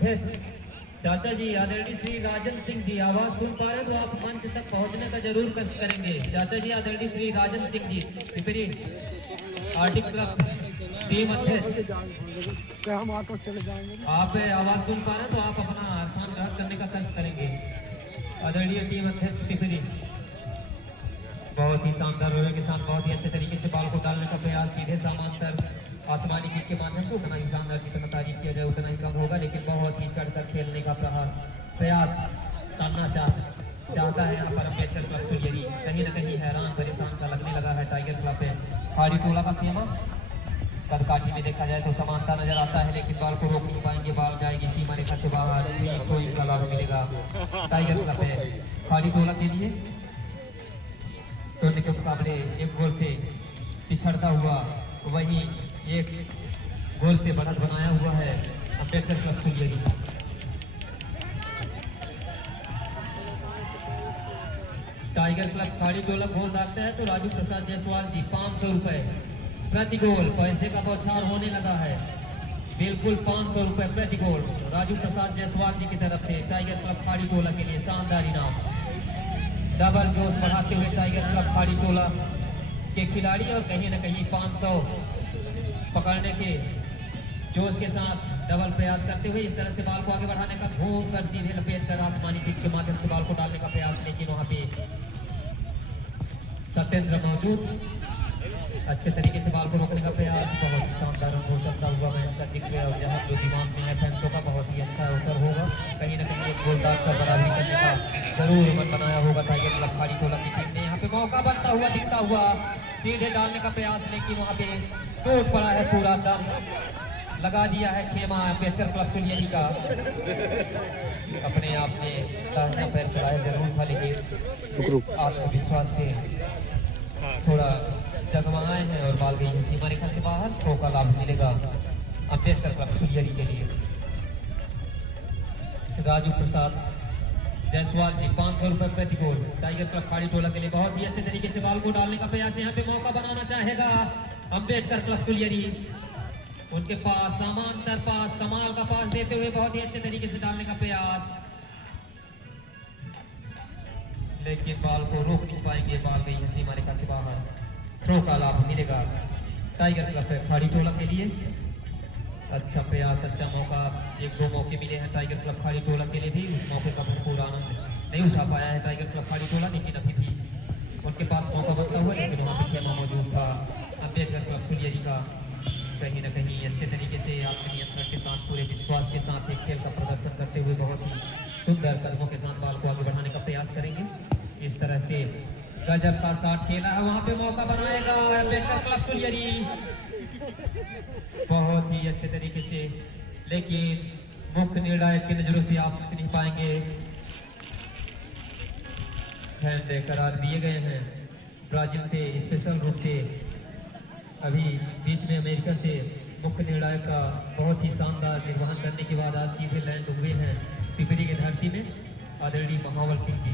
चाचा जी आदरणीय श्री राजन सिंह जी, आवाज सुन पा रहे तो आप मंच तक पहुंचने का जरूर कष्ट करेंगे। चाचा जी आदरणीय Shri Rajan Singh ji, Pipri Arctic club team अध्यक्ष, हम ऑटो चले जाएंगे। आप आवाज सुन पा रहे तो आप अपना स्थान ग्रहण करने का कष्ट करेंगे। आदरणीय टीम अध्यक्ष पिपरी, बहुत ही शानदार रोए के साथ बहुत ही अच्छे तरीके से बॉल को डालने का प्रयास, सीधे समांतर आसमानी किक के माध्यम से। उतना ही शानदार जितना तारीफ किया जाए उतना ही कम होगा, लेकिन बहुत ही चढ़कर खेलने का प्रयास करना चाहता है यहाँ पर अम्बेडकर क्लब सुलियरी। कहीं न कहीं हैरान परेशान सा लगने लगा है टाइगर क्लब पे। खाड़ी टोला का खेमा कदकाठी में देखा जाए तो समानता नजर आता है, लेकिन बॉल को रोक नहीं पाएंगे, बॉल जाएगी सीमा रेखा से बाहर, कोई का लाभ मिलेगा टाइगर क्लब पे। खाड़ी टोला के लिए शून्य के मुकाबले एक गोल से पिछड़ता हुआ वही एक गोल से बढ़त बनाया हुआ है अम्बेडकर क्लब सुलियरी। टाइगर क्लब खाड़ी टोला गोल डालते हैं तो राजू प्रसाद जायसवाल जी 500 रुपए प्रति गोल। पैसे का बौछार होने लगा है, बिल्कुल 500 रुपए प्रति गोल राजू प्रसाद जायसवाल जी की तरफ से टाइगर क्लब खाड़ी टोला के लिए शानदार इनाम। डबल जोश बढ़ाते हुए टाइगर क्लब खाड़ी टोला के खिलाड़ी और कहीं न कहीं 500 पकड़ने के जोश के साथ डबल प्रयास करते हुए इस तरह से बॉल को आगे बढ़ाने का, घूम कर सीधे लपेट कर आसमानी किक के माध्यम से बॉल को डालने का प्रयास, लेकिन वहां पे सत्येंद्र मौजूद अच्छे तरीके से बॉल को रोकने का प्रयास। बहुत ही शानदार अनुभव चलता हुआ मैच का दिख गया, और जहाँ जो दिमाग में है फैंसों का बहुत ही अच्छा अवसर होगा। कहीं न कहीं एक गोलदार का बराबरी करने का जरूर मन बनाया होगा टाइगर क्लब खाड़ी टोला की टीम ने। यहाँ पे मौका बनता हुआ दिखता हुआ सीधे डालने का प्रयास, लेकिन वहाँ पे टूट पड़ा है, पूरा दम लगा दिया है खेमा अम्बेडकर क्लब सुलियरी का। अपने आप में दाहिना पैर चढ़ाया जरूर था, लेकिन आत्मविश्वास से थोड़ा जगमगाए हैं और बाल गई सीमा रेखा से बाहर। थ्रो का लाभ मिलेगा अम्बेडकर क्लब सुलियरी के लिए। राजू प्रसाद जायसवाल जी 500 रुपए प्रति गोल टाइगर क्लब खाड़ी टोला के लिए। बहुत ही अच्छे तरीके से बॉल को डालने का प्रयास, यहाँ पे मौका बनाना चाहेगा अम्बेडकर क्लब सुलियरी। उनके पास समांतर पास, कमाल का पास देते हुए बहुत ही अच्छे तरीके से डालने का प्रयास, लेकिन बॉल को रोक नहीं पाएंगे, बॉल गई है सीमा रेखा से बाहर। थ्रो का लाभ मिलेगा टाइगर क्लब खाड़ी टोला के लिए। अच्छा प्रयास, अच्छा मौका, एक दो मौके मिले हैं टाइगर क्लब खाड़ी टोला के लिए भी, उस मौके का भरपूर आनंद नहीं उठा पाया है टाइगर क्लब खाड़ी टोला, लेकिन अभी भी उनके पास मौका बनता हुआ, लेकिन वहाँ पे खेमा मौजूद था अम्बेडकर क्लब सुलियरी का। कहीं न कहीं अच्छे तरीके से आत्मनियंत्रण के साथ, पूरे विश्वास के साथ एक खेल का प्रदर्शन करते हुए बहुत ही सुंदर कदमों के साथ बॉल को आगे बढ़ाने का प्रयास करेंगे। इस तरह से गजब का शॉट खेला है, वहां पे मौका बनाएगा अम्बेडकर क्लब सुलियरी बहुत ही अच्छे तरीके से, लेकिन मुख्य निर्णायक की नजरों से आप कुछ नहीं पाएंगे। हैंड करार दिए गए हैं ब्राजील से, स्पेशल रूप से अभी बीच में अमेरिका से मुख्य निर्णायक का बहुत ही शानदार निर्वहन करने के बाद आज सीधे लैंड हुए हैं पिपरी की धरती में आदरणीय महावल सिंह जी।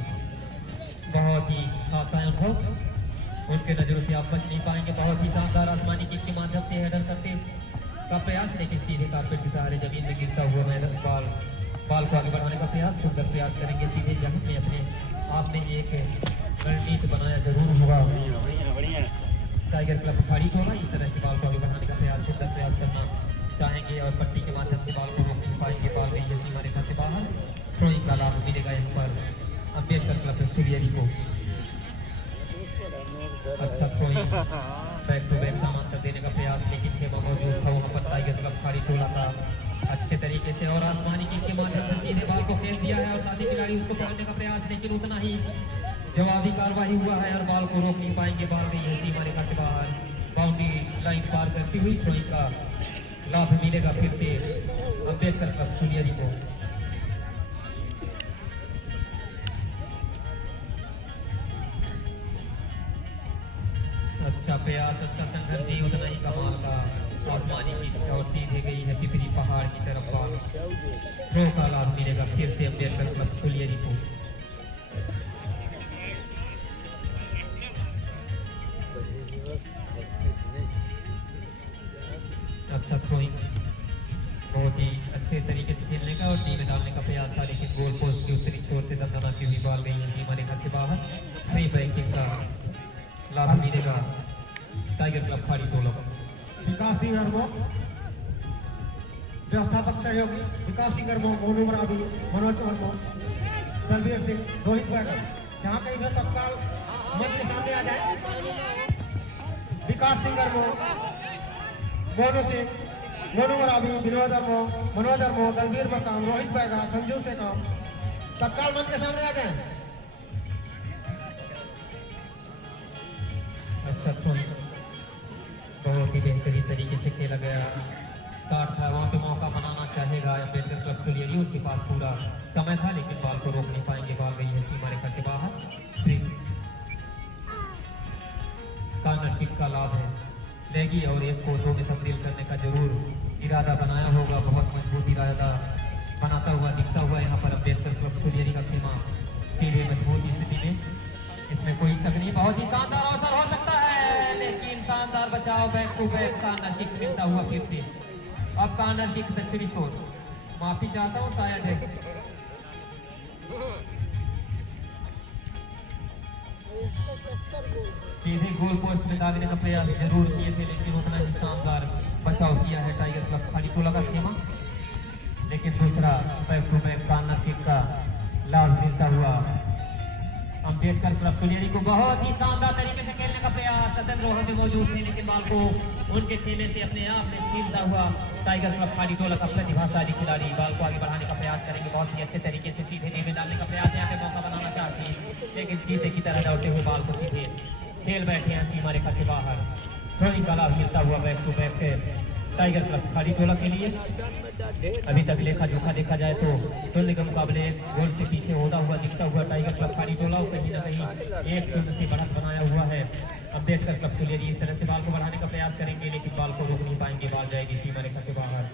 बहुत ही खास अनुभव, उनके नजरों से आप बच नहीं पाएंगे। बहुत ही शानदार आसमानी किक के माध्यम से हेडर करते का प्रयास, लेकिन सीधे कारपेट के सहारे जमीन में गिरता हुआ मैदान बॉल को आगे बढ़ाने का प्रयास, सुंदर प्रयास करेंगे सीधे जहां में अपने आप में एक रणनीति बनाया जरूर होगा टाइगर क्लब खाड़ी टोला। इस तरह से बॉल को आगे बढ़ाने का प्रयास, सुंदर प्रयास करना चाहेंगे और पट्टी के माध्यम से बॉल को रोक नहीं पाएंगे, बॉल गई है सीमा रेखा से बाहर। थ्रोइंग का लाभ मिलेगा यहाँ पर अम्बेडकर क्लब सुलियरी को। अच्छा थ्रोइंग, बैक टू बैक समांतर देने का प्रयास, लेकिन खेमा मौजूद था वहाँ पर टाइगर क्लब खाड़ी टोला का अच्छे तरीके से, और आसमानी किक के माध्यम से सीधे बॉल को फेंक दिया है और साथी खिलाड़ी उसको पकड़ने का प्रयास, लेकिन उतना ही जवाबी कार्रवाई हुआ है और बॉल को रोक नहीं पाएंगे, बॉल गई है सीमा रेखा से बाहर। बाउंड्री लाइन पार करती हुई थ्रोइंग का लाभ मिलेगा फिर से अम्बेडकर क्लब सुलियरी को। अच्छा प्रयास, अच्छा संघर्ष नहीं, उतना ही कमाल का आसमानी किक और सीधे गई है पिपरी पहाड़ की तरफ बॉल। थ्रो का लाभ मिलेगा फिर से अम्बेडकर क्लब सुलियरी को। अच्छा थ्रोइंग, बहुत ही अच्छे तरीके से खेलने का और डी में डालने का प्रयास था, लेकिन गोल पोस्ट की उत्तरी छोर से दमदमाती हुई बॉल गई है सीमा रेखा से बाहर। फ्री बैकिंग का लाभ मिलेगा टाइगर क्लब फाड़ी टोला को। विकास सिंह अर्मो, व्यवस्थापक सहयोगी विकास सिंह अर्मो, मोनू मरावी, मनोज अर्मो, बलबीर सिंह, रोहित बैगल, जहाँ कहीं भी तत्काल मंच के सामने आ जाए। विकास सिंह अर्मो, मोनू सिंह, मोनू मरावी, विनोद अर्मो, मनोज अर्मो, दलबीर बकाम, रोहित बैगा, संजू टेकाम, तत्काल मंच के सामने आ जाए। अच्छा थ्रो, बहुत ही बेहतरीन तरीके से खेला गया। 60 था, वहाँ पे मौका बनाना चाहेगा अम्बेडकर क्लब सुलियरी, उनके पास पूरा समय था लेकिन बॉल को रोक नहीं पाएंगे। बॉल गई है सीमा रेखा से बाहर। फ्री कॉर्नर किक का लाभ है, लेगी और एक को 2 में तब्दील करने का जरूर इरादा बनाया होगा। बहुत मजबूत इरादा बनाता हुआ दिखता हुआ यहाँ पर अम्बेडकर क्लब सुलियरी का खेमा सीधे मजबूत स्थिति में, इसमें कोई शक नहीं। बहुत ही शानदार अवसर हो सकता है लेकिन शानदार बचाव, back to back corner kick मिलता हुआ फिर से। अब कॉर्नर किक दक्षिणी छोर, माफी चाहता हूँ शायद है। सीधे गोल पोस्ट में दागने का प्रयास जरूर किए थे लेकिन उतना ही शानदार बचाव किया है टाइगर क्लब फाड़ी टोला का खेमा। लेकिन दूसरा back to back corner kick का लाभ मिलता हुआ अम्बेडकर क्लब सुलियरी को। बहुत ही शानदार तरीके से खेलने का प्रयास, सतत रोह में मौजूद थे लेकिन बॉल को उनके खेमे से अपने आप में छीनता हुआ टाइगर क्लब फाड़ी टोला का प्रतिभाशाली खिलाड़ी बॉल को आगे बढ़ाने का प्रयास करेंगे। बहुत ही अच्छे तरीके से सीधे डी में डालने का प्रयास, यहाँ पे मौका बनाना चाहते हैं लेकिन चीते की तरह दौड़ते हुए बॉल को सीधे खेल बैठे हैं सीमा रेखा से बाहर। थ्रोइंग का लाभ मिलता हुआ back to back tiger club Phadi Tola के लिए। अभी तक लेखा जोखा देखा जाए तो तुलने के मुकाबले गोल से पीछे होता हुआ दिखता हुआ टाइगर क्लब फाड़ी टोला कहीं ना कहीं 1-0 से बढ़त बनाया हुआ है। अम्बेडकर क्लब सुलियरी इस तरह से बॉल को बढ़ाने का प्रयास करेंगे लेकिन बॉल को रोक नहीं पाएंगे। बॉल जाएगी सीमा रेखा से बाहर।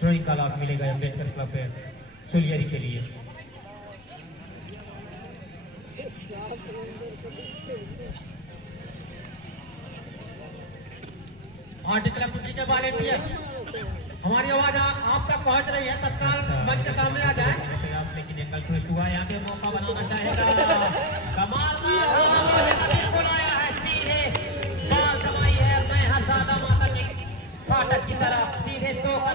थ्रोइंग का लाभ मिलेगा अम्बेडकर क्लब सुलियरी के लिए। आर्ट क्लब पुटरी के वॉलेंटियर, हमारी आवाज आप तक पहुंच रही है, तत्काल मंच के सामने आ जाए। प्रयास लेकिन एंगल ट्विस्ट हुआ, यहाँ पे मौका बनाना चाहेगा। कमाल बिल्कुल आया है, सीधे बॉल समाई है। मैं हजादा माता के फाटक की तरफ सीधे 2 का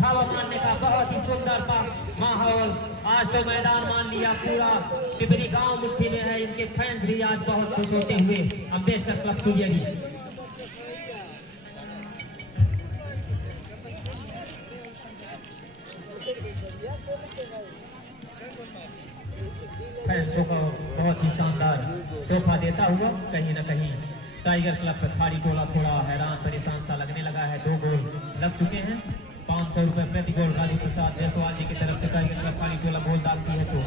धावा मारने का बहुत ही सुंदर सा माहौल। आज तो मैदान मान लिया पूरा, पिपरी गांव मुट्ठी में है। इनके फैंस भी आज बहुत खुश होते हुए अम्बेडकर क्लब सुलियरी। फैंसों को बहुत ही शानदार तोहफा देता हुआ कहीं ना कहीं टाइगर क्लब फाड़ी टोला थोड़ा हैरान परेशान सा लगने लगा है। 2 गोल लग चुके हैं। 500 रुपए प्रति गोल राजू प्रसाद जायसवाल जी की तरफ से टाइगर क्लब फाड़ी टोला गोल दागती है तो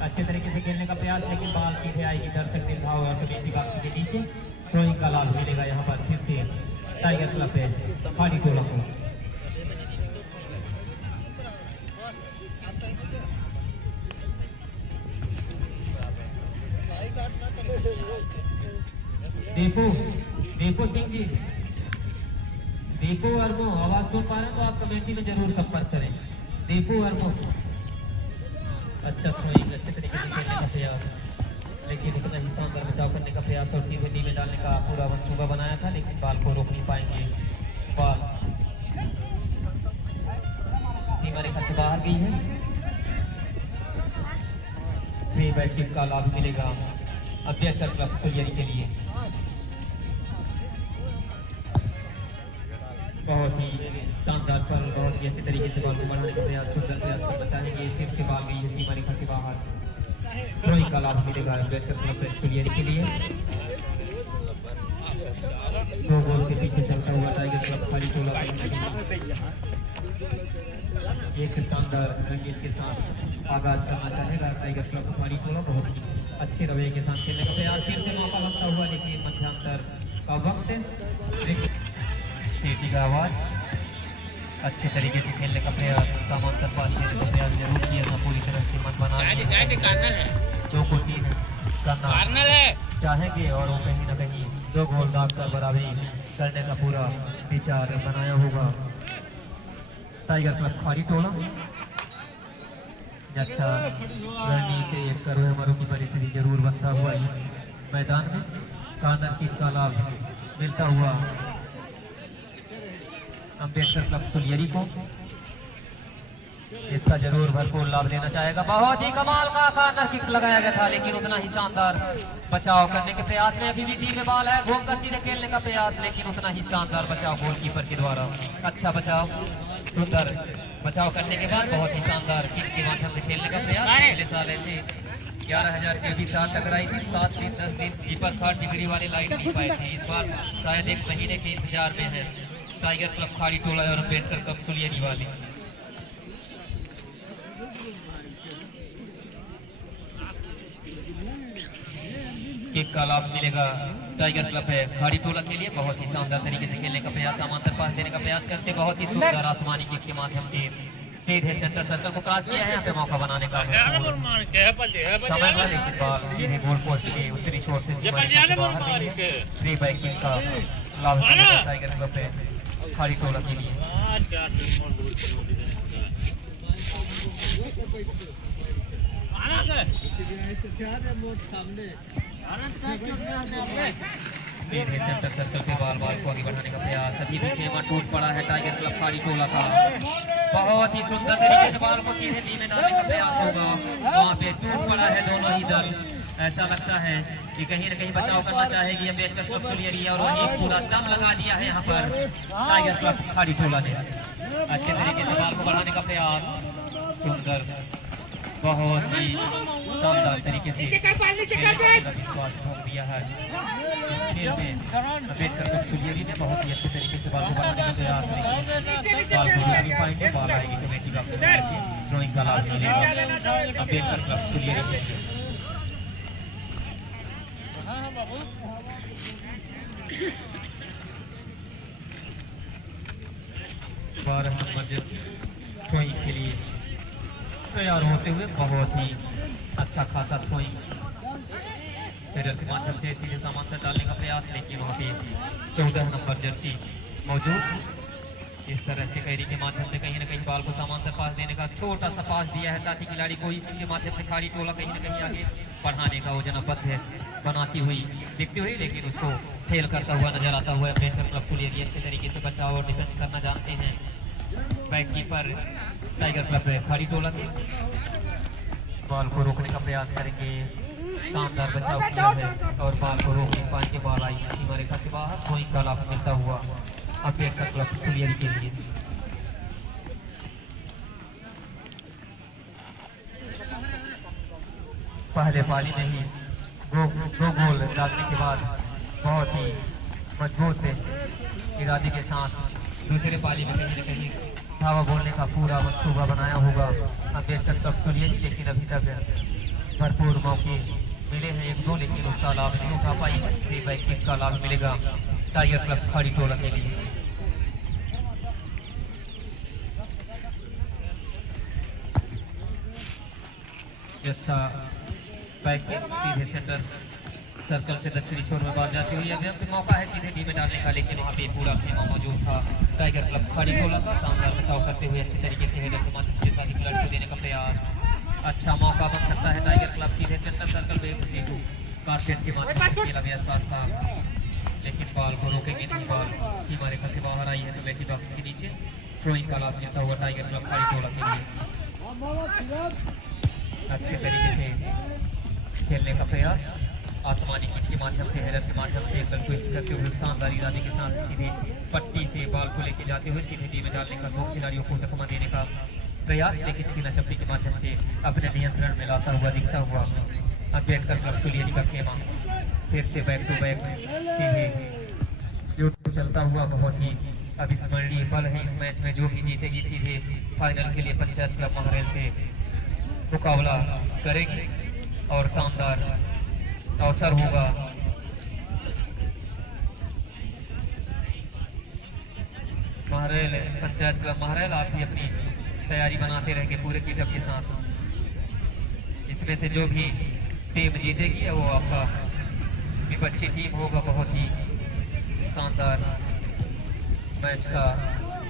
अच्छे तरीके से खेलने का प्रयास, लेकिन बॉल सीधे आएगी दर्शक दीर्घाव और के नीचे। थ्रोइंग का लाभ मिलेगा यहाँ पर फिर से टाइगर क्लब फाड़ी टोला को। दीपू सिंह जी, दीपू अर्मो आवाज सुन पा रहे हैं तो आप कमेटी में जरूर संपर्क करें। दीपू अर्मो अच्छा थ्रोइंग, अच्छे तरीके से खेलने का प्रयास लेकिन उतना ही शानदार बचाव करने का प्रयास और सीधे डी में डालने का पूरा मंसूबा बनाया था लेकिन बॉल को रोक नहीं पाएंगे। बॉल सीमा रेखा से बाहर गई है। फ्री बैटिंग का लाभ मिलेगा अम्बेडकर क्लब सुलियरी के लिए। बहुत ही शानदार पर बहुत ही अच्छे तरीके से बॉल को बढ़ाने का प्रयास, सुंदर प्रयास करना चाहेंगे। फिर से बॉल गई है सीमा रेखा से बाहर। थ्रोइंग का लाभ मिलेगा अम्बेडकर क्लब सुलियरी के लिए। 2 गोल के पीछे चलता हुआ टाइगर क्लब फाड़ी टोला एक शानदार रंगीन के साथ आगाज करना चाहेगा टाइगर क्लब फाड़ी टोला। बहुत ही अच्छे रवैये के साथ खेलने का प्रयास, फिर से मौका बनता हुआ लेकिन मध्यांतर का वक्त। तेजी का आवाज, अच्छे तरीके से खेलने का प्रयास, समांतर पास खेलने का प्रयास जरूर किया था। पूरी तरह से मन बना जो को 3 करना चाहेंगे और वो कहीं ना कहीं 2 गोल दाग कर बराबरी करने का पूरा विचार बनाया होगा टाइगर क्लब खाड़ी टोला। अच्छा रणनीति करो हमारों की परिस्थिति जरूर बनता हुआ इस मैदान में कॉर्नर किक का लाभ मिलता हुआ अम्बेडकर क्लब सुलियरी को। इसका जरूर भरपूर लाभ लेना चाहेगा। बहुत ही कमाल का कॉर्नर किक लगाया गया था, लेकिन उतना ही शानदार बचाव करने के प्रयास में अभी भी टीम में बॉल है, घूमकर सीधे खेलने का प्रयास, लेकिन उतना ही शानदार बचाव गोलकीपर के द्वारा। अच्छा बचाव, सुंदर बचाव करने के बाद बहुत ही शानदार किक के माध्यम से खेलने का प्रयास। पिछले साल ऐसे 11,000 के भी साथ टकराई थी, 7 दिन 10 दिन कीपर 60 डिग्री वाले लाइट नहीं पाए थे। इस बार शायद 1 महीने के इंतजार में है टाइगर क्लब खाड़ी टोला और अम्बेडकर क्लब सुलियरी वाली। किक का लाभ मिलेगा टाइगर क्लब है खाड़ी टोला के लिए। बहुत ही शानदार तरीके से खेलने का प्रयास, समांतर पास देने का प्रयास करते, बहुत ही सुंदर आसमानी किक के माध्यम से सीधे सेंटर सर्कल को क्रॉस किया है। यहाँ पे मौका बनाने का समय पर, लेकिन बॉल सीधे गोल पोस्ट के उत्तरी छोर से फ्री बैक किक का लाभ मिलेगा टाइगर क्लब है खाड़ी टोला के लिए। सीधे सेंटर सर्कल पे बॉल को आगे बढ़ाने का प्रयास, अभी भी खेमा टूट पड़ा है टाइगर क्लब खाड़ी टोला का। बहुत ही सुंदर तरीके से बॉल को सीधे डी में डालने का प्रयास होगा, वहाँ पे टूट पड़ा है दोनों ही दल। ऐसा लगता है कि कहीं न कहीं बचाव करना चाहेगी अम्बेडकर क्लब सुलियरी, और वही पूरा दम लगा दिया है यहाँ पर टाइगर क्लब खाड़ी टोला ने। अच्छे तरीके से बॉल को बढ़ाने का प्रयास, सुंदर, बहुत ही शानदार तरीके से विश्वास भोग दिया है इस खेल में अम्बेडकर क्लब सुलियरी ने। बहुत ही अच्छे तरीके से बॉल को बढ़ाने का प्रयास, बॉल को भी पाएंगे, बॉल आएगी कमेटी का ड्रॉइंग का लाभ मिलेगा अम्बेडकर क्लब सुलियरी के। 12 नंबर थ्रोइंग के लिए तैयार होते हुए, बहुत ही अच्छा खासा थ्रोइंग मिरर के माध्यम से सीधे समांतर डालने का प्रयास, लेकिन वहाँ पे 14 नंबर जर्सी मौजूद। इस तरह से कैरी के माध्यम से कहीं न कहीं बॉल को समांतर पास देने का छोटा सा पास दिया है साथी खिलाड़ी को, इसी के माध्यम से खाड़ी टोला कहीं न कहीं आगे बढ़ाने का योजनाबद्ध है बनाती हुई दिखती हुई, लेकिन उसको फेल करता हुआ नजर आता हुआ अम्बेडकर क्लब सुलियरी अच्छे तरीके से बचाव और डिफेंस करना जानते हैं बैक कीपर टाइगर क्लब खाड़ी टोला के। बॉल को रोकने का प्रयास करेंगे, शानदार बचाव किया है और बॉल को रोक नहीं पाएंगे, बॉल आई सीमा रेखा से बाहर, थ्रोइंग का लाभ मिलता हुआ अम्बेडकर क्लब सुलियरी के लिए। पहले पाली में ही दो गोल डालने के बाद बहुत ही मजबूत इरादे के साथ दूसरे पाली में कहीं न कहीं धावा बोलने का पूरा मंसूबा बनाया होगा अम्बेडकर क्लब सुलियरी, लेकिन अभी तक भरपूर मौके मिले हैं 1-2, लेकिन उसका लाभ नहीं उठा पाई है। फ्री बैक किक का लाभ मिलेगा टाइगर क्लब खाड़ी टोला के लिए। अच्छा बैक किक सीधे सेंटर सर्कल से दक्षिणी छोर में बात जाती हुई, अभी मौका है सीधे डी में डालने का, लेकिन वहाँ पे पूरा खेमा मौजूद था टाइगर क्लब खाड़ी टोला का। शानदार बचाव करते हुए अच्छे तरीके से हेडर के माध्यम से साथी खिलाड़ी को देने का प्रयास, अच्छा मौका बन सकता है टाइगर क्लब सीधे सेंटर सर्कल पे कारपेट के माध्यम से खेला गया स्वाद था, लेकिन बॉल को रोकेंगे नहीं, बॉल सीमा रेखा से बाहर आई है तो बैटी बॉक्स के नीचे थ्रोइंग का लाभ मिलता हुआ टाइगर क्लब खाड़ी टोला के लिए। अच्छे तरीके से खेलने का प्रयास, आसमानी किक के माध्यम से हेडर के माध्यम से एक ट्विस्ट करते हुए शानदार इरादे के साथ सीधे पट्टी से बॉल को लेके जाते हुए सीधे डी में डालने का, दो खिलाड़ियों को जख्मा देने का प्रयास, लेकिन छीना छपटी के माध्यम से अपने नियंत्रण में लाता हुआ दिखता हुआ अम्बेडकर क्लब सुलियरी का खेमा फिर से बैक टू बैक सीधे चलता हुआ। बहुत ही अविस्मरणीय पल है इस मैच में, जो भी जीतेगी सीधे फाइनल के लिए पंचायत क्लब महरेल से मुकाबला करेगी और शानदार अवसर होगा। महरेल पंचायत क्लब महरेल, आप भी अपनी तैयारी बनाते रहेंगे पूरे पीटअप के साथ। इसमें से जो भी टीम जीतेगी वो आपका विपक्षी टीम होगा। बहुत ही शानदार मैच का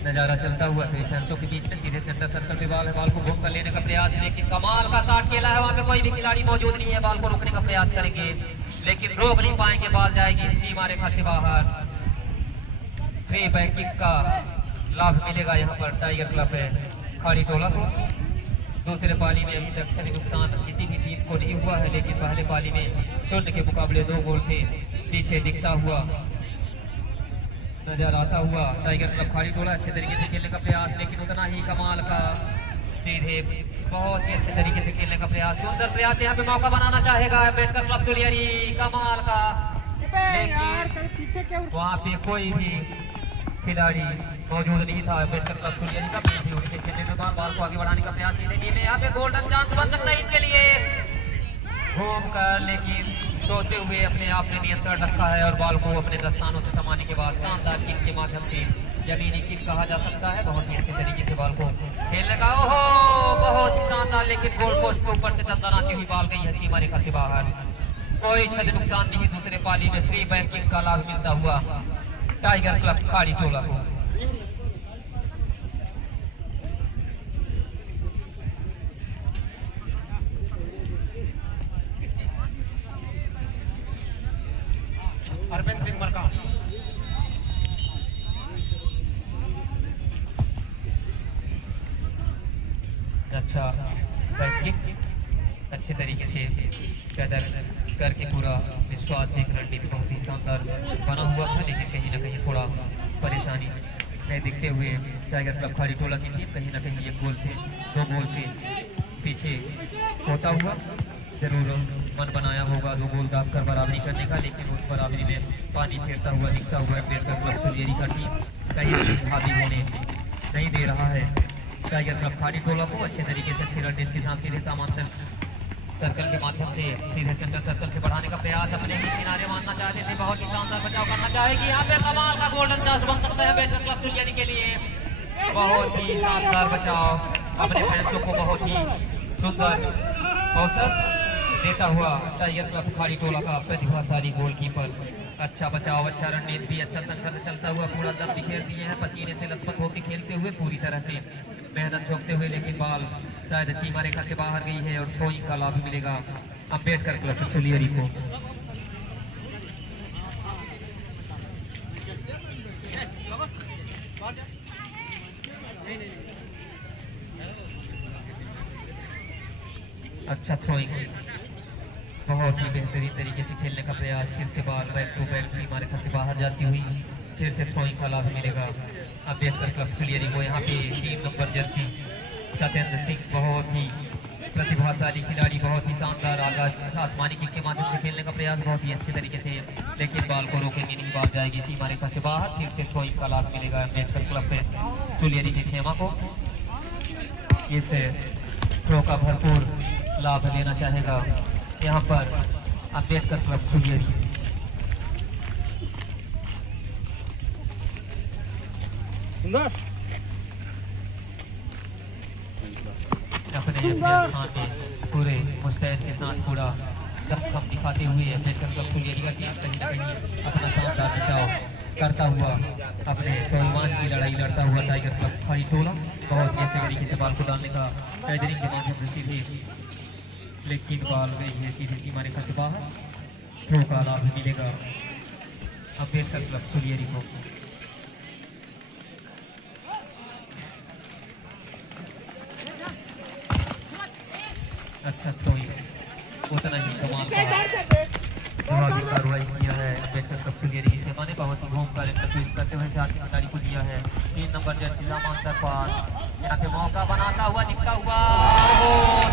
नजारा चलता हुआ सभी फैंसों के बीच में सीधे सेंटर सर्कल पे बॉल है, बॉल को घूम कर लेने का प्रयास, लेकिन कमाल का शॉट खेला है, वहां पे कोई भी खिलाड़ी मौजूद नहीं है, बॉल को रोकने का प्रयास करेंगे लेकिन रोक नहीं पाएंगे, बॉल जाएगी सीमा रेखा से बाहर। फ्री बैक किक का लाभ मिलेगा यहाँ पर टाइगर क्लब है खाड़ी टोला को। दूसरे पाली में अभी तक क्षति नुकसान किसी भी टीम को नहीं हुआ है, लेकिन पहले पाली में शून्य के मुकाबले 2 गोल से पीछे दिखता हुआ नजर आता हुआ टाइगर क्लब खाड़ी टोला। अच्छे तरीके से खेलने का प्रयास, लेकिन उतना ही कमाल का सीधे बहुत ही अच्छे तरीके से खेलने का प्रयास, सुंदर प्रयास, यहाँ पे मौका बनाना चाहेगा अम्बेडकर क्लब सुलियरी, कमाल का, लेकिन वहाँ पे कोई भी खिलाड़ी मौजूद नहीं था अम्बेडकर क्लब सुलियरी का। भी उनके खेलने के बाद बॉल को आगे बढ़ाने का प्रयास सीधे में, यहाँ पे गोल्डन चांस बन सकता है इनके लिए, घूम कर लेकिन सोते हुए अपने आप ने नियंत्रण रखा है और बॉल को अपने दस्तानों से संभालने के बाद शानदार किक के माध्यम से, जमीनी किक कहा जा सकता है, बहुत ही अच्छे तरीके से बॉल को खेलने का, ओहो बहुत ही शानदार, लेकिन गोल पोस्ट के ऊपर से दंदनाती हुई बॉल गई है सीमा रेखा से बाहर, कोई क्षति नुकसान नहीं। दूसरे पाली में फ्री बैक किक का लाभ मिलता हुआ टाइगर क्लब खाड़ी टोला को। अरविंद सिंह मरका, अच्छा अच्छे तरीके से कदर करके पूरा विश्वास एक रणनीति बहुत ही शानदार बना हुआ था, लेकिन कहीं ना कहीं थोड़ा परेशानी में दिखते हुए टाइगर क्लब खाड़ी टोला की टीम कहीं ना कहीं 1 गोल से 2 गोल से पीछे होता हुआ जरूर मन बनाया होगा 2 गोल दाग कर बराबरी करने का, लेकिन उस बराबरी में पानी फेरता हुआ दिखता हुआ अम्बेडकर क्लब सुलियरी का टीम कहीं भागी होने नहीं दे रहा है टाइगर क्लब खाड़ी टोला को। अच्छे तरीके से अच्छी रणनीति के साथ सीधे सामान सर्कल के माध्यम से सीधे सेंटर सर्कल से बढ़ाने का प्रयास, अपने ही किनारे मारना चाहते थे, बहुत ही शानदार बचाव करना चाहेगी, यहाँ पे कमाल का गोल्डन चांस बन सकता है अम्बेडकर क्लब सुलियरी के लिए, बहुत ही शानदार बचाव, अपने फैंसों को बहुत ही सुंदर अवसर देता हुआ टाइगर क्लब खाड़ी टोला का प्रतिभाशाली गोलकीपर। अच्छा बचाव, अच्छा रणनीति भी, अच्छा संघर्ष चलता हुआ, पूरा दम बिखेर दिए हैं, पसीने से लथपथ होकर खेलते हुए पूरी तरह से मेहनत झोंकते हुए, लेकिन बॉल शायद सीमा रेखा से बाहर गई है और थ्रोइंग का लाभ मिलेगा अम्बेडकर क्लब सुलियरी को। अच्छा थ्रोइंग, बहुत ही बेहतरीन तरीके से खेलने का प्रयास, फिर से बॉल बैक टू बैक सीमा रेखा से बाहर जाती हुई, फिर से थ्रोइंग का लाभ मिलेगा अम्बेडकर क्लब सुलियरी को। यहाँ पे 3 नंबर जर्सी सत्येंद्र सिंह, बहुत ही प्रतिभाशाली खिलाड़ी, बहुत ही शानदार आगाज आसमानी किक के माध्यम से खेलने का प्रयास, बहुत ही अच्छे तरीके से, लेकिन बॉल को रोकेंगे नहीं, बॉल जाएगी सीमा रेखा से बाहर, फिर से थ्रोइंग का लाभ मिलेगा अम्बेडकर क्लब पे सुलियरी के खेमा को। इस थ्रो का भरपूर लाभ लेना चाहेगा यहाँ पर अम्बेडकर क्लब सुलियरी। अपने स्थान में पूरे मुस्तैद के साथ पूरा दमखम दिखाते हुए अम्बेडकर क्लब सुलियरी का टीम कहीं ना कहीं अपना शानदार बचाव करता हुआ अपने स्वाभिमान की लड़ाई लड़ता हुआ टाइगर क्लब खाड़ी टोला, बहुत ही अच्छे तरीके से बॉल को डालने का पैदरिंग के माध्यम से सीधे, लेकिन बॉल गई है सीधे सीमा रेखा से बाहर, थ्रो का लाभ मिलेगा अम्बेडकर क्लब सुलियरी को। अच्छा थ्रोइंग, उतना ही कमाल का प्रभावी कार्रवाई किया है अम्बेडकर क्लब सुलियरी की टीम ने, बहुत ही घूम कर इंटरफेस करते हुए चार खिलाड़ी को दिया है 3 नंबर जर्सी रामांतर पास, यहाँ पे मौका बनाता हुआ दिखता हुआ,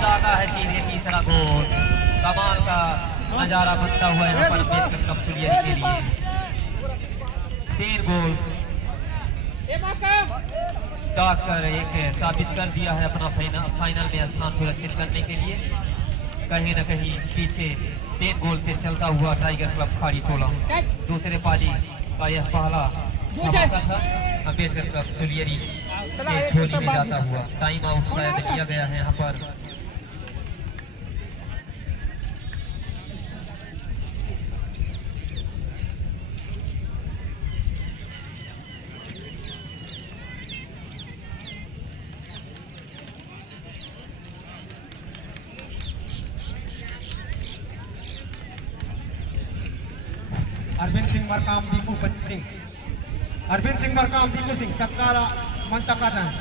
दागा है सीधे तीसरा गोल, कमाल का नजारा बनता हुआ यहाँ पर अम्बेडकर क्लब सुलियरी के लिए 3 गोल दाग कर एक साबित कर दिया है अपना फाइनल में स्थान सुरक्षित करने के लिए, कहीं न कहीं पीछे 3 गोल से चलता हुआ टाइगर क्लब खाड़ी टोला। दूसरे पाली का यह पहला धमाका था अम्बेडकर क्लब सुलियरी के झोली में जाता हुआ। टाइम आउट शायद लिया गया है यहाँ पर, अरविंद सिंह मरकाम दीपू सिंह, अरविंद सिंह मरकाम दीपू सिंह तत्काल मंच तक आ जाए।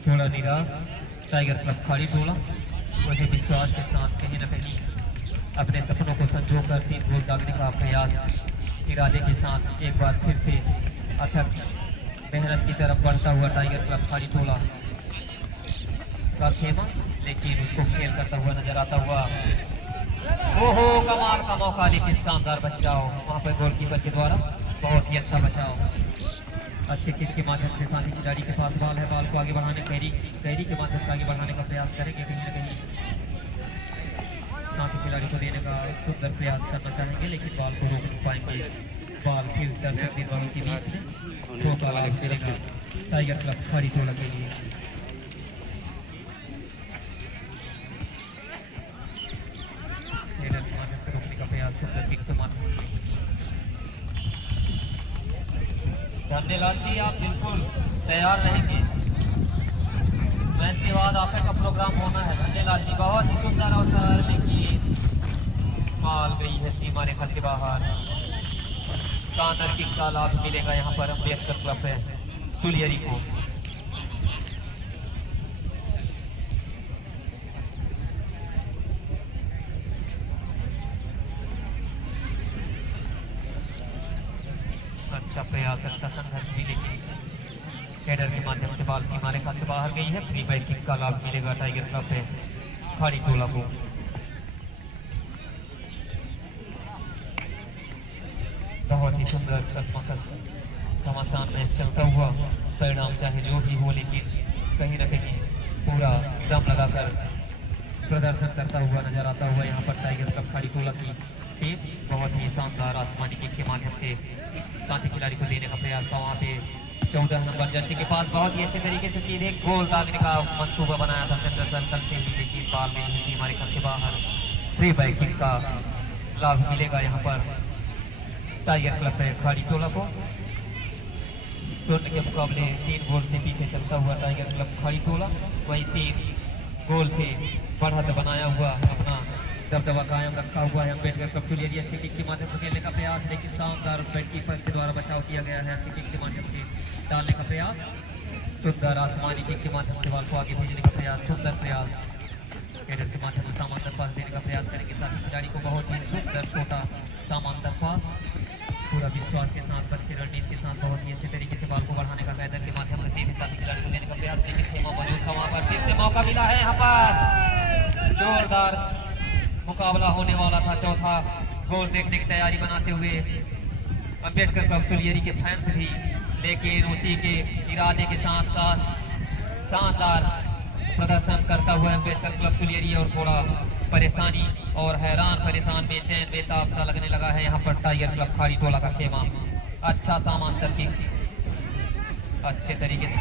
थोड़ा निराश टाइगर क्लब खाड़ी टोला, मुझे विश्वास के साथ कहीं न कहीं अपने सपनों को संजो कर 3 गोल दागने का प्रयास इरादे के साथ एक बार फिर से अथक मेहनत की तरफ बढ़ता हुआ टाइगर क्लब खाड़ी टोला का खेमा, लेकिन उसको खेल करता हुआ नजर आता हुआ। ओहो, कमाल का मौका, लेकिन शानदार बचाव वहां पर गोलकीपर के द्वारा, बहुत ही अच्छा बचाव। अच्छे किक के माध्यम से साथी खिलाड़ी के पास बॉल है, बॉल को आगे बढ़ाने कैरी के माध्यम से आगे बढ़ाने का प्रयास करेंगे, कहीं न कहीं साथी खिलाड़ी को देने का सुंदर प्रयास करना चाहेंगे, लेकिन बॉल को रोक नहीं पाएंगे। बॉल फिर दर्शक दीवारों के बीच में छोटा वाला खेलेगा टाइगर क्लब खाड़ी टोला के लिए। हेडर के माध्यम से रोकने का प्रयास, सुंदर किक के माध्यम से। धन्यलाल जी, आप बिल्कुल तैयार रहेंगे, मैच के बाद आपका का प्रोग्राम होना है। धन्यलाल जी, बहुत ही सुंदर अवसर, लेकिन माल गई है सीमा रेखा से बाहर। कॉर्नर किक का लाभ मिलेगा यहाँ पर अम्बेडकर क्लब है सुलियरी को। अच्छा प्रयास, अच्छा संघर्ष भी, लेकिन हेडर के माध्यम से बॉल सीमा रेखा से बाहर गई है। फ्री बैट किक का लाभ मिलेगा टाइगर क्लब है खाड़ी टोला को। बहुत ही सुंदर कसमकस घमासान में चलता हुआ परिणाम चाहे जो भी हो, लेकिन कहीं न कहीं पूरा दम लगाकर प्रदर्शन करता हुआ नजर आता हुआ यहाँ पर टाइगर क्लब खाड़ी टोला की टीम। बहुत ही शानदार आसमानी किक के माध्यम से साथी खिलाड़ी को देने का प्रयास था। वहाँ पे 14 नंबर जर्सी के पास बहुत ही अच्छे तरीके से सीधे गोल दागने का मंसूबा बनाया था सेंटर सर्कल से ही, लेकिन बॉल में ही हमारे घर से बाहर। फ्री बैट किक का लाभ मिलेगा यहाँ पर टाइगर क्लब है खाड़ी टोला को। शून्य के मुकाबले 3 गोल से पीछे चलता हुआ टाइगर क्लब खाड़ी टोला, वही 3 गोल से बढ़त बनाया हुआ अपना दबदबा कायम रखा हुआ है अम्बेडकर क्लब सुलियरी। अच्छी किक के माध्यम से खेलने का प्रयास, लेकिन शानदार गोलकीपर के द्वारा बचाव किया गया है। अच्छी किक के माध्यम से डालने का प्रयास, सुंदर आसमानी किक के माध्यम से बॉल को आगे भेजने का प्रयास, सुंदर प्रयास। हेडर के माध्यम से सामांतर पास देने का प्रयास करेंगे साथी खिलाड़ी को, बहुत ही सुंदर छोटा सामांतर पास, पूरा विश्वास के साथ, अच्छी रणनीति के साथ बहुत ही अच्छे तरीके से बॉल को बढ़ाने का कैदर के माध्यम से सीधे साथी खिलाड़ी को देने का प्रयास, लेकिन खेमा मौजूद था वहां पर। फिर से मौका मिला है यहाँ पर, जोरदार मुकाबला होने वाला था। चौथा गोल देखने की तैयारी बनाते हुए अम्बेडकर क्लब सुलियरी के फैंस भी, लेकिन उसी के इरादे के साथ साथ शानदार प्रदर्शन करता हुआ अम्बेडकर क्लब सुलियरी, और थोड़ा परेशानी और हैरान परेशान बेचैन बेताब सा लगने लगा है यहाँ पर टाइगर क्लब खाड़ी टोला का खेमा। अच्छा सामांतर किक अच्छे तरीके से,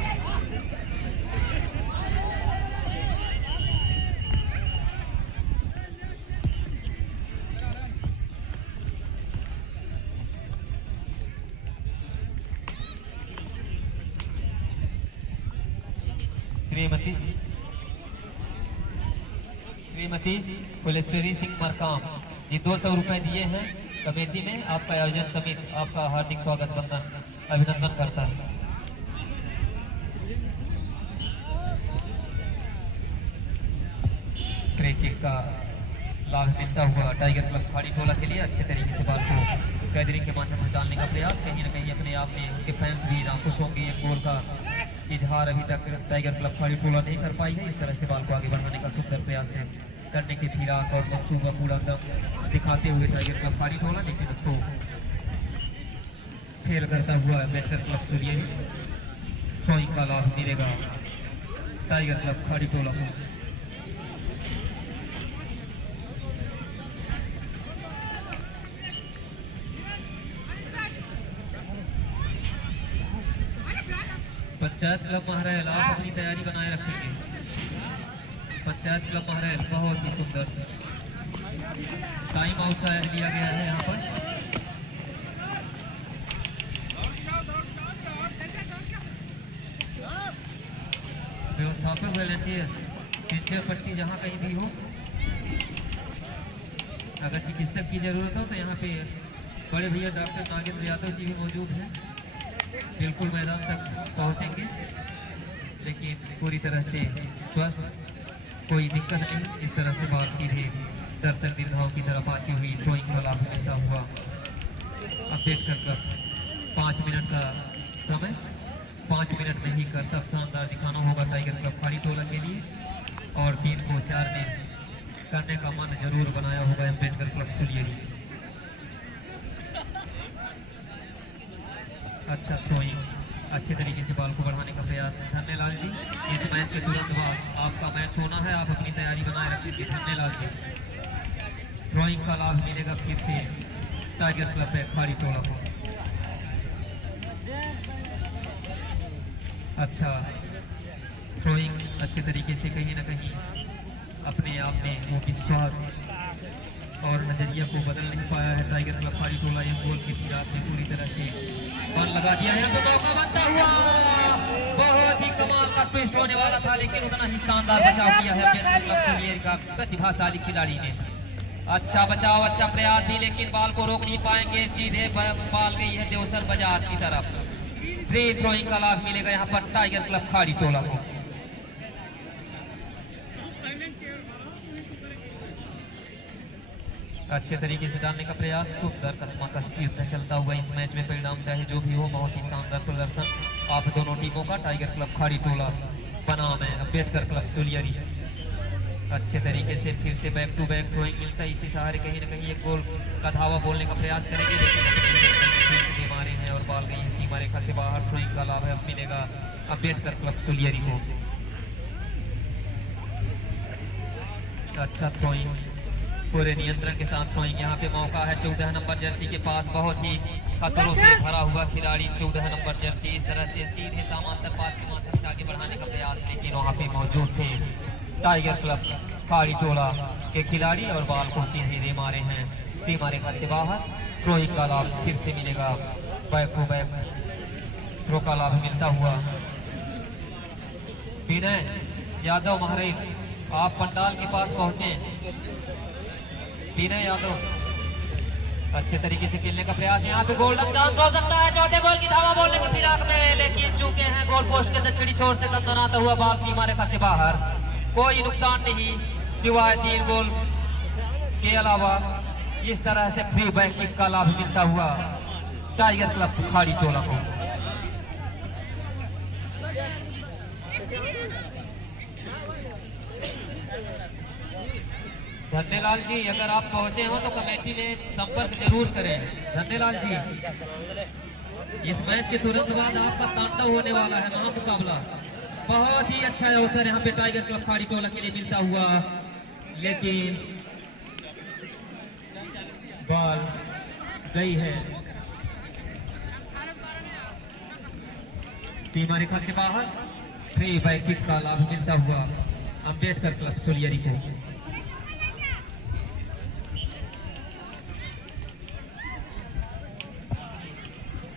श्रीमती फुलेश्वरी सिंह मरकाम जी 200 रुपए दिए हैं कमेटी में। आपका आयोजन समिति आपका हार्दिक स्वागत बंधन अभिनंदन करता है। फ्री किक का लाभ मिलता हुआ टाइगर क्लब खाड़ी टोला के लिए। अच्छे तरीके से बॉल को कैदरिंग के माध्यम से डालने का प्रयास, कहीं न कहीं अपने आप में उनके फैंस भी नाखुश होंगे। एक गोल का इजहार अभी तक टाइगर क्लब खाड़ी टोला नहीं कर पाई है। इस तरह से बॉल को आगे बढ़ाने का सुंदर प्रयास है करने के फिराक और मंसूबा पूरा दम दिखाते हुए टाइगर क्लब खाड़ी टोला, लेकिन उसको खेल करता हुआ अम्बेडकर क्लब सुलियरी। थ्रोइंग का लाभ मिलेगा टाइगर क्लब खाड़ी टोला को। पंचायत क्लब महरैल आप अपनी तैयारी बनाए रखेंगे। पंचायत क्लब महरैल बहुत ही सुंदर टाइम आउट का लिया गया है यहाँ पर। डॉक्टर वॉलंटियर पिंचर पट्टी जहाँ कहीं भी हो, अगर चिकित्सक की जरूरत हो तो यहाँ पे बड़े भैया डॉक्टर नागेंद्र यादव जी भी मौजूद हैं, बिल्कुल मैदान तक पहुँचेंगे, लेकिन पूरी तरह से स्वस्थ, कोई दिक्कत नहीं। इस तरह से बॉल सीधे दर्शक दीर्घाओं की तरफ आती हुई थ्रोइंग का लाभ मिलता हुआ अम्बेडकर क्लब 5 मिनट का समय 5 मिनट में ही करतब शानदार दिखाना होगा टाइगर क्लब खाड़ी टोला के लिए, और 3 को 4 दिन करने का मन जरूर बनाया होगा अम्बेडकर क्लब सुलियरी। अच्छा थ्रोइंग, अच्छे तरीके से बॉल को बढ़ाने का प्रयास। धन्यलाल जी, इस मैच के तुरंत बाद आपका मैच होना है, आप अपनी तैयारी बनाए रखेंगे। धन्यलाल जी, थ्रोइंग का लाभ मिलेगा फिर से टाइगर क्लब है खाड़ी टोला को। अच्छा थ्रोइंग, अच्छे तरीके से कहीं ना कहीं अपने आप में वो विश्वास और नजरिया को बदल नहीं पाया है टाइगर क्लब खाड़ी टोला। ये गोल की फिराक में पूरी तरह से बॉल लगा दिया है, तो मौका बनता हुआ बहुत ही कमाल का ट्विस्ट होने वाला था, लेकिन उतना ही शानदार बचाव किया है अम्बेडकर क्लब सुलियरी का प्रतिभाशाली खिलाड़ी ने। अच्छा बचाव, अच्छा प्रयास भी, लेकिन बॉल को रोक नहीं पाएंगे, सीधे बॉल गई है देवसर बाजार की तरफ। फ्री थ्रोइंग का लाभ मिलेगा यहाँ पर टाइगर क्लब खाड़ी टोला को। अच्छे तरीके से डालने का प्रयास, सुंदर कसमाकस चलता हुआ इस मैच में परिणाम चाहे जो भी हो, बहुत ही शानदार प्रदर्शन आप दोनों टीमों का। टाइगर क्लब खाड़ी टोला बनाम है अम्बेडकर क्लब सुलियरी। अच्छे तरीके से फिर से बैक टू बैक थ्रोइंग मिलता है, इसी सहारे कहीं ना कहीं एक गोल का धावा बोलने का प्रयास करेंगे, लेकिन मारे हैं और बॉल गई सीमा रेखा से बाहर। थ्रोइंग का लाभ है मिलेगा अम्बेडकर क्लब सुलियरी को। अच्छा थ्रोइंग, पूरे नियंत्रण के साथ थ्रोइंग, यहाँ पे मौका है 14 नंबर जर्सी के पास, बहुत ही खतरों से भरा हुआ खिलाड़ी 14 नंबर जर्सी। इस तरह से सीधे समांतर पास के माध्यम से आगे बढ़ाने का प्रयास, लेकिन वहाँ पे मौजूद थे टाइगर क्लब खाड़ी टोला के खिलाड़ी और बॉल को सीधे दे मारे हैं सीमा रेखा से बाहर। थ्रोइंग का लाभ फिर से मिलेगा, बैक टू बैक थ्रो का लाभ मिलता हुआ। विनय यादव महरे, आप पंडाल के पास पहुंचे। विनय यादव अच्छे तरीके से खेलने का प्रयास, यहाँ पे गोल्डन चांस हो सकता है चौथे गोल की धावा बोलने के फिराक में, लेकिन चूके हैं गोल पोस्ट के दक्षिणी छोर से तंदनाता हुआ बॉल सीमा रेखा से बाहर। कोई नुकसान नहीं सिवाय 3 गोल के अलावा। इस तरह से फ्री बैक किक का लाभ मिलता हुआ टाइगर क्लब खाड़ी टोला को। धन्यलाल जी, अगर आप पहुंचे हो तो कमेटी में संपर्क जरूर करें। धन्यलाल जी, इस मैच के तुरंत बाद आपका तांडव होने वाला है महामुकाबला। बहुत ही अच्छा अवसर यहाँ पे टाइगर क्लब खाड़ी टोला के लिए मिलता हुआ, लेकिन बॉल गई है सीमा रेखा से बाहर। फ्री बैक किक का लाभ मिलता हुआ अम्बेडकर क्लब सुलियरी को।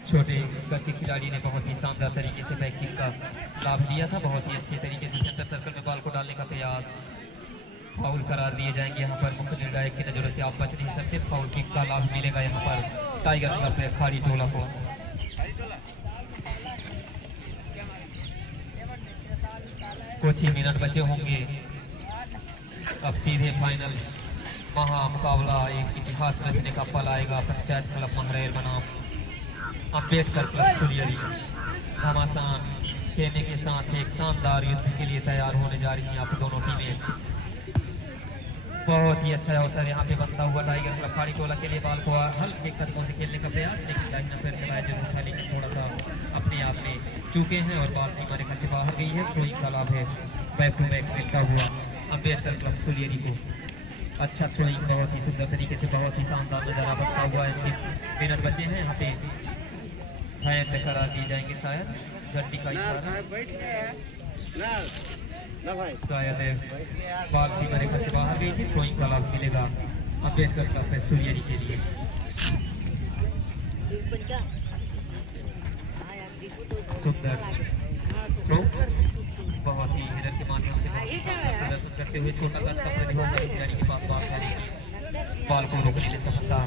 छोटे गति खिलाड़ी ने बहुत ही शानदार तरीके से बैक किक का लाभ लिया था, बहुत ही अच्छे तरीके से सेंटर सर्कल में बॉल को डालने का प्रयास। फाउल करार दिए जाएंगे यहाँ पर, मुख्य निर्णायक की नजरों से आप बच नहीं सकते। फाउल किक का लाभ मिलेगा यहाँ पर टाइगर क्लब खाड़ी टोला को। कुछ ही मिनट बचे होंगे, अब सीधे फाइनल महामुकाबला, एक इतिहास रचने का पल आएगा। पंचायत क्लब महरेल बनाम अम्बेडकर क्लब सुलियरी घमासान खेलने के साथ एक शानदार युद्ध के लिए तैयार होने जा रही हैं आप दोनों टीमें। बहुत ही अच्छा अवसर यहाँ पे बनता हुआ टाइगर क्लब खाड़ी टोला के लिए। बॉल को हल्के कदमों से खेलने का प्रयास, लेकिन दाहिना पैर चलाया जरूर था, लेकिन थोड़ा सा अपने आप में चूके हैं और बॉल सीमा रेखा से बाहर गई है। थ्रोइंग का लाभ है बैक टू बैक मिलता हुआ अम्बेडकर क्लब सुलियरी को। अच्छा थ्रोइंग, बहुत ही सुंदर तरीके से, बहुत ही शानदार नजारा बनता हुआ है। मिनट बचे हैं यहाँ पे, फायर पे करार दिए जाएंगे शायद, झंडी का इशारा शायद बॉल सीमा रेखा से बाहर गई थी। थ्रोइंग का लाभ मिलेगा अम्बेडकर क्लब सुलियरी के लिए। सुंदर थ्रो, बहुत ही हेडर के माध्यम से प्रदर्शन करते हुए छोटा गन का प्रतिभा जानी के पास बॉल को रोकने में सफलता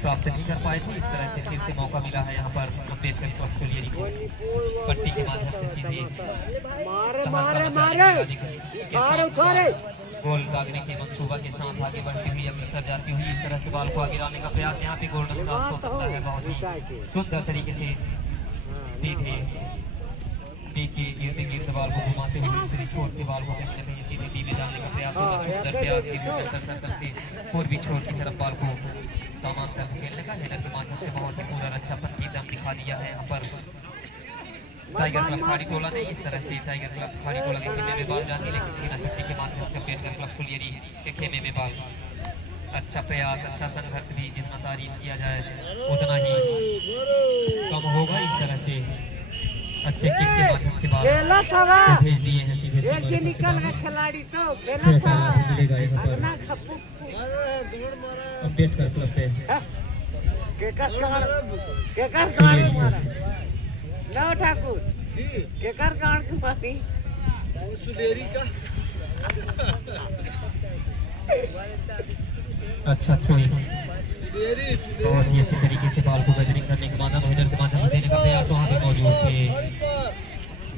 प्राप्त नहीं कर पाए थे। इस तरह से फिर से मौका मिला है यहाँ पर अम्बेडकर क्लब सोलियरी को पट्टी के माध्यम से सीधे गोल दागने के मंसूबा के साथ आगे बढ़ती हुई अग्रसर जाती हुई इस तरह से बॉल को आगे लाने का प्रयास। यहाँ पे गोल्डन चांस हो सकता है बहुत ही सुंदर तरीके से सीधे के इर्द गिर्द बॉल को घुमाते हुए दूसरी छोर से बॉल को कहीं न कहीं सीधे डी में डालने का प्रयास होगा। सुंदर प्रयास सीधे सेंटर सर्कल से पूर्वी छोर की तरफ बॉल को सामान से खेलने का हेडर के माध्यम से बहुत ही पूरा रक्षापन की दम दिखा दिया है यहाँ पर टाइगर क्लब खाड़ी टोला ने। इस तरह से टाइगर क्लब खाड़ी टोला के खेमे में बॉल जाती, लेकिन छीना छट्टी के माध्यम से अम्बेडकर क्लब सोलियरी के खेमे में बॉल। अच्छा प्रयास, अच्छा संघर्ष भी जितना तारीफ किया जाए उतना ही कम होगा। इस तरह से अच्छे किक के माध्यम से बॉल भेज दिए हैं सीधे से खिलाड़ी तो मिलेगा यहाँ पर अम्बेडकर क्लब पे लो ठाकुर केकर कान के मारी अच्छा थ्रोइंग बहुत ही अच्छे तरीके से बॉल को गैदरिंग करने के माध्यम हेडर के माध्यम से देने का प्रयास वहाँ पे मौजूद थे।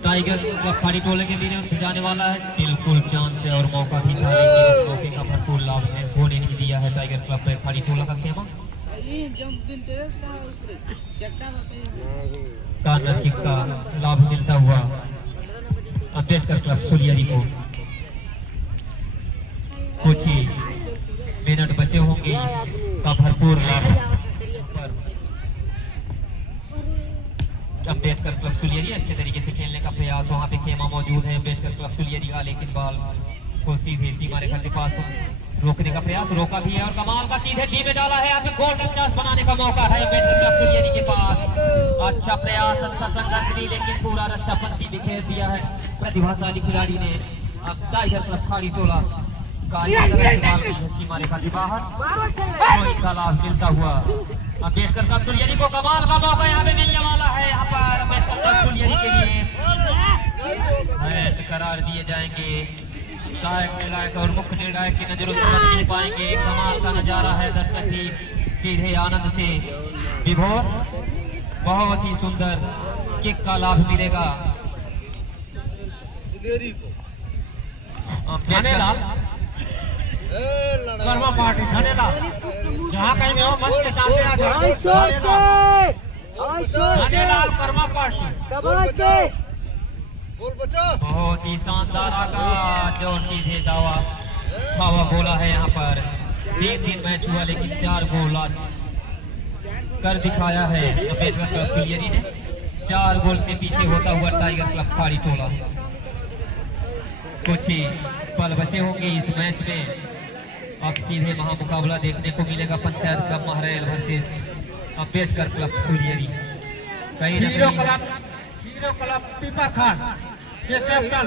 टाइगर क्लब खाड़ी टोले के लिए जाने वाला है, बिल्कुल चांस है और मौका भी था, लेकिन उस मौके का भरपूर लाभ होने नहीं दिया है टाइगर क्लब पे खाड़ी टोला का खेमा। कॉर्नर किक का लाभ मिलता हुआ अम्बेडकर क्लब सोलियरी को। कुछ ही मिनट बचे होंगे, इसका भरपूर लाभ पर अम्बेडकर क्लब सोलियरी अच्छे तरीके से खेलने का प्रयास। वहां पे खेमा मौजूद है अम्बेडकर क्लब सोलियरी का, लेकिन बॉल को सीधे सीमा रेखा के पास रोकने का प्रयास, रोका भी है और कमाल का सीधे डी में डाला है। यहाँ पे गोल्डन चांस बनाने का मौका है अम्बेडकर क्लब सोलियरी के पास। अच्छा प्रयास, अच्छा संघर्ष भी, लेकिन पूरा रक्षापंथी बिखेर दिया है प्रतिभाशाली खिलाड़ी ने। अब टाइगर क्लब खाड़ी टोला सीमा रेखा से बाहर का लाभ मिलता हुआ अम्बेडकर क्लब सोलियरी को। कमाल का मौका यहाँ पे मिलने वाला है, यहाँ पर अम्बेडकर क्लब सोलियरी के लिए करार दिए जाएंगे। सहायक निर्णायक और मुख्य निर्णायक की नजरों से बच नहीं पाएंगे। कमाल का नजारा है, दर्शक भी सीधे आनंद से विभोर। बहुत ही सुंदर किक का लाभ मिलेगा कर्मा पार्टी धनेलाल, जहाँ कहीं भी हो मंच के सामने आ जाओ। धनेलाल कर्मा पार्टी बहुत ही शानदार आगाज और सीधे दावा खावा बोला है। यहाँ पर 3 दिन मैच हुआ, लेकिन 4 गोल आज कर दिखाया है अम्बेडकर क्लब सोलियरी ने। 4 गोल से पीछे होता हुआ टाइगर क्लब खाड़ी टोला। कुछ ही पल बचे होंगे इस मैच में। अब सीधे महामुकाबला देखने को मिलेगा Panchayat Club Mahrail versus Ambedkar Club Soliyari. कहीं ना हीरो कहीं क्लब पीपरखान के कैप्टन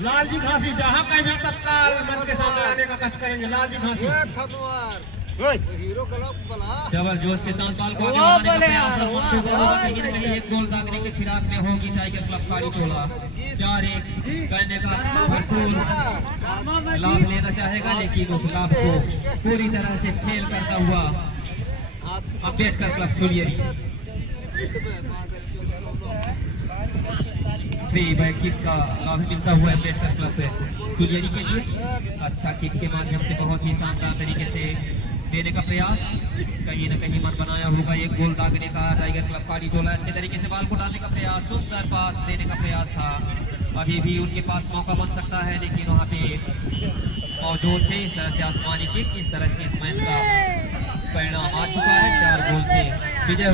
लालजी घासी जहाँ कहीं भी तत्काल मंच के सामने आने का कष्ट करेंगे। लालजी घासी डबल जोश के साथ बॉल को आगे बढ़ाने का प्रयास और मंसूबा होगा कहीं ना कहीं एक गोल दागने के फिराक में होगी टाइगर क्लब खाड़ी टोला। 4-1 करने का भरपूर लाभ लेना चाहेगा, लेकिन उस लाभ को पूरी तरह से फेल करता हुआ Ambedkar Club Soliyari. Free back kick का लाभ मिलता हुआ अम्बेडकर क्लब सोलियरी के लिए। अच्छा किक के माध्यम से बहुत ही शानदार तरीके से देने का प्रयास, कहीं ना कहीं मन बनाया होगा एक गोल दागने का टाइगर क्लब खाड़ी टोला। अच्छे तरीके से बॉल को डालने का प्रयास, सुंदर पास देने का प्रयास था। अभी भी उनके पास मौका बन सकता है, लेकिन वहां पे मौजूद थे। इस तरह से आसमानी किक, इस तरह से इस मैच का परिणाम आ चुका है 4 गोल से विजय।